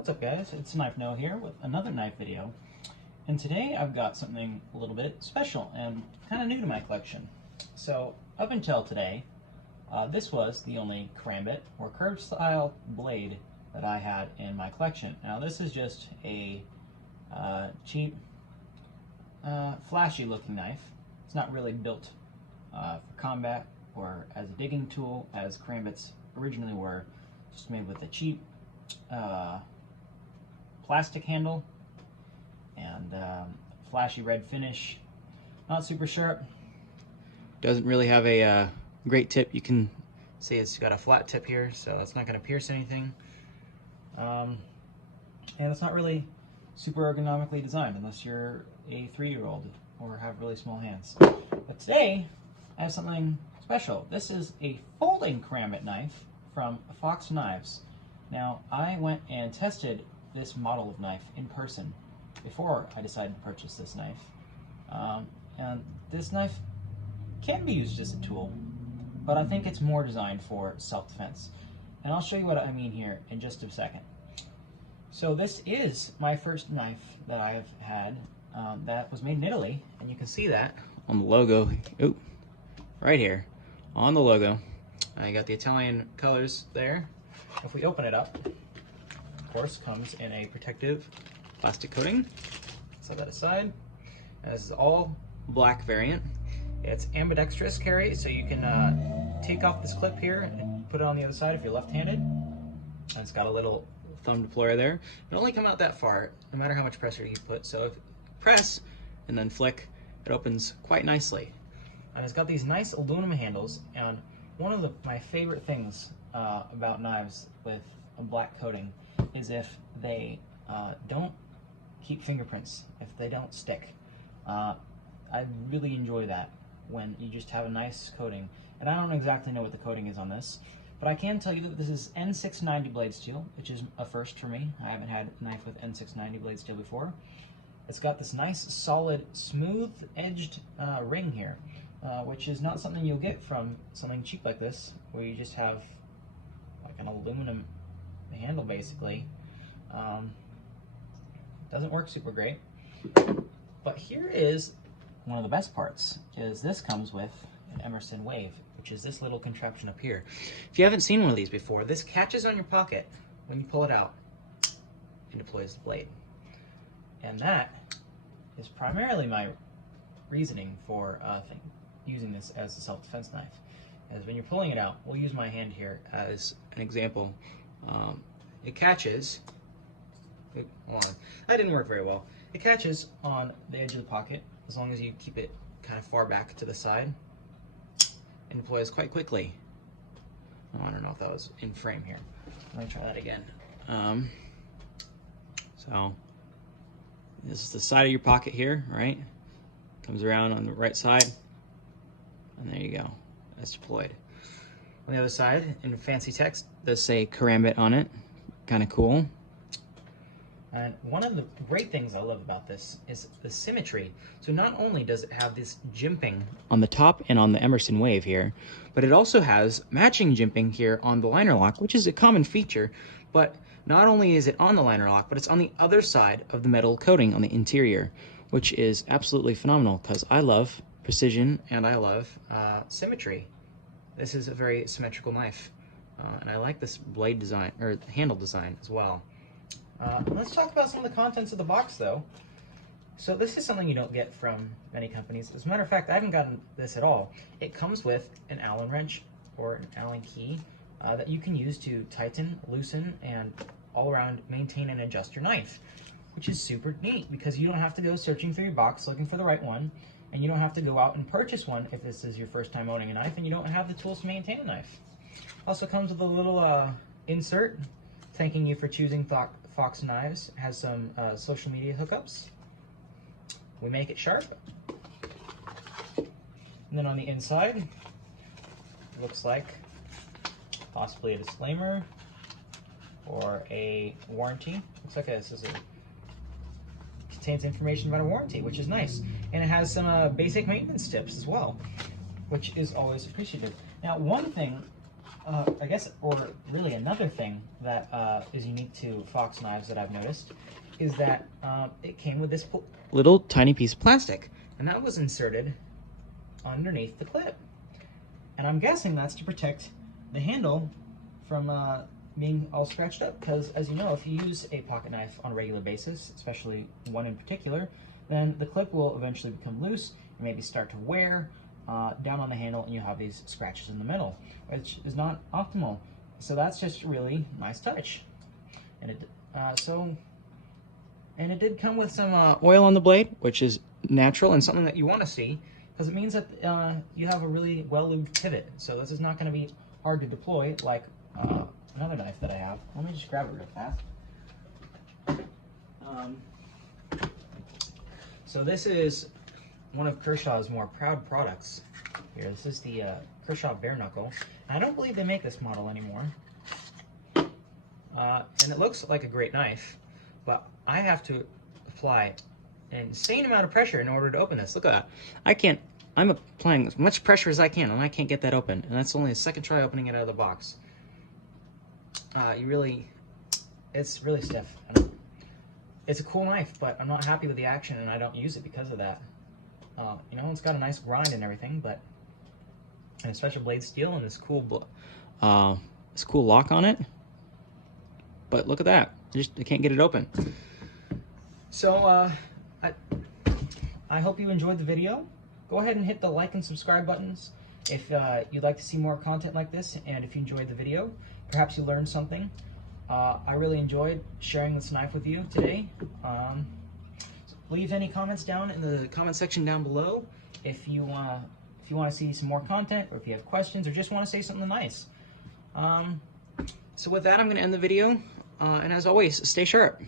What's up guys, it's Knife Noah here with another knife video, and today I've got something a little bit special and kind of new to my collection. So up until today, this was the only karambit or curved style blade that I had in my collection. Now this is just a cheap, flashy looking knife. It's not really built for combat or as a digging tool as karambits originally were, just made with a cheap plastic handle and flashy red finish. Not super sharp. Doesn't really have a great tip. You can see it's got a flat tip here, so it's not going to pierce anything. And it's not really super ergonomically designed unless you're a 3-year-old or have really small hands. But today I have something special. This is a folding karambit knife from Fox Knives. Now I went and tested this model of knife in person before I decided to purchase this knife. And this knife can be used as a tool, but I think it's more designed for self-defense. And I'll show you what I mean here in just a second. So this is my first knife that I've had that was made in Italy, and you can see that on the logo. Ooh, right here on the logo. I got the Italian colors there. If we open it up, of course, comes in a protective plastic coating. Set that aside. And this is all black variant. It's ambidextrous carry, so you can take off this clip here and put it on the other side if you're left-handed. And it's got a little thumb deployer there. It only come out that far, no matter how much pressure you put. So if you press and then flick, it opens quite nicely. And it's got these nice aluminum handles. And one of my favorite things about knives with a black coating is if they don't keep fingerprints, if they don't stick. I really enjoy that when you just have a nice coating. And I don't exactly know what the coating is on this, but I can tell you that this is N690 blade steel, which is a first for me. I haven't had a knife with N690 blade steel before. It's got this nice, solid, smooth-edged ring here, which is not something you'll get from something cheap like this, where you just have like an aluminum handle, basically. Doesn't work super great. But here is one of the best parts, is this comes with an Emerson Wave, which is this little contraption up here. If you haven't seen one of these before, this catches on your pocket when you pull it out and deploys the blade. And that is primarily my reasoning for using this as a self-defense knife. As when you're pulling it out, we'll use my hand here as an example. It catches, hold on, that didn't work very well. It catches on the edge of the pocket as long as you keep it kind of far back to the side, and deploys quite quickly. Oh, I don't know if that was in frame here. Let me try that again. So this is the side of your pocket here, right? Comes around on the right side, and there you go. That's deployed. On the other side, in fancy text, does say karambit on it. Kind of cool. And one of the great things I love about this is the symmetry. So not only does it have this jimping on the top and on the Emerson Wave here, but it also has matching jimping here on the liner lock, which is a common feature. But not only is it on the liner lock, but it's on the other side of the metal coating on the interior, which is absolutely phenomenal because I love precision and I love symmetry. This is a very symmetrical knife, and I like this blade design, or handle design as well. Let's talk about some of the contents of the box though. So this is something you don't get from many companies. As a matter of fact, I haven't gotten this at all. It comes with an Allen wrench or an Allen key that you can use to tighten, loosen, and all around maintain and adjust your knife, which is super neat because you don't have to go searching through your box looking for the right one, and you don't have to go out and purchase one if this is your first time owning a knife and you don't have the tools to maintain a knife. Also comes with a little insert thanking you for choosing Fox Knives. It has some social media hookups. We make it sharp. And then on the inside, looks like possibly a disclaimer or a warranty. Looks like this is contains information about a warranty, which is nice. And it has some basic maintenance tips as well, which is always appreciative. Now, one thing I guess, or really another thing that is unique to Fox knives that I've noticed is that it came with this little tiny piece of plastic, and that was inserted underneath the clip. And I'm guessing that's to protect the handle from being all scratched up, because as you know, if you use a pocket knife on a regular basis, especially one in particular, then the clip will eventually become loose and maybe start to wear down on the handle, and you have these scratches in the middle, which is not optimal. So that's just a really nice touch. And it did come with some oil on the blade, which is natural and something that you want to see, because it means that you have a really well-lubed pivot. So this is not going to be hard to deploy like another knife that I have. Let me just grab it real fast. So this is one of Kershaw's more proud products. Here, this is the Kershaw Bare Knuckle. I don't believe they make this model anymore. And it looks like a great knife, but I have to apply an insane amount of pressure in order to open this. Look at that. I'm applying as much pressure as I can, and I can't get that open. And that's only a second try opening it out of the box. It's really stiff. It's a cool knife, but I'm not happy with the action, and I don't use it because of that. You know, it's got a nice grind and everything, and a special blade steel and this cool lock on it. But look at that, I can't get it open. So I hope you enjoyed the video. Go ahead and hit the like and subscribe buttons if you'd like to see more content like this, and if you enjoyed the video, perhaps you learned something. I really enjoyed sharing this knife with you today. Leave any comments down in the comment section down below if you want to see some more content, or if you have questions, or just want to say something nice. So with that, I'm going to end the video, and as always, stay sharp.